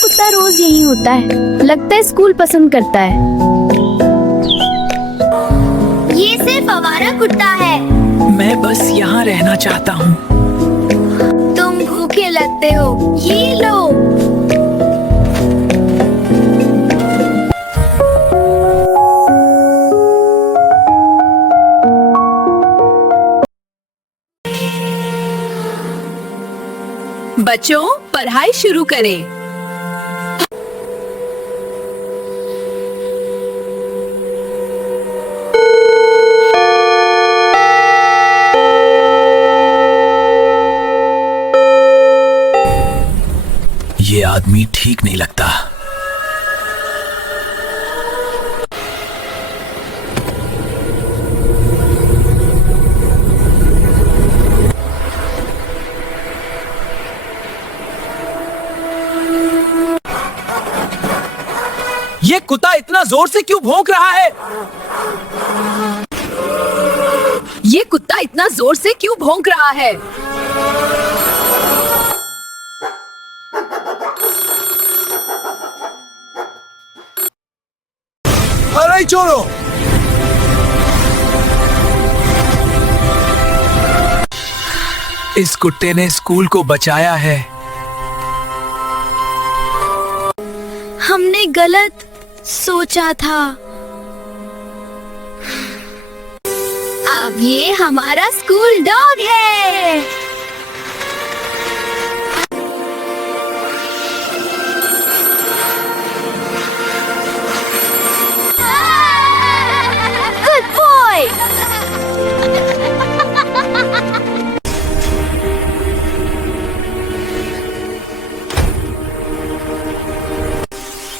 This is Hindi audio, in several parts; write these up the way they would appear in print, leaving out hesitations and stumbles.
कुत्ता रोज यही होता है। लगता है स्कूल पसंद करता है। ये सिर्फ आवारा कुत्ता है। मैं बस यहाँ रहना चाहता हूँ। तुम भूखे लगते हो, ये लो। बच्चों, पढ़ाई शुरू करें। ये आदमी ठीक नहीं लगता। ये कुत्ता इतना जोर से क्यों भौंक रहा है? ये कुत्ता इतना जोर से क्यों भौंक रहा है? अरे चोरों! इस कुत्ते ने स्कूल को बचाया है। हमने गलत सोचा था। अब ये हमारा स्कूल डॉग है। Good boy.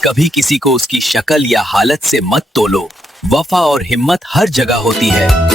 कभी किसी को उसकी शक्ल या हालत से मत तोलो। वफा और हिम्मत हर जगह होती है।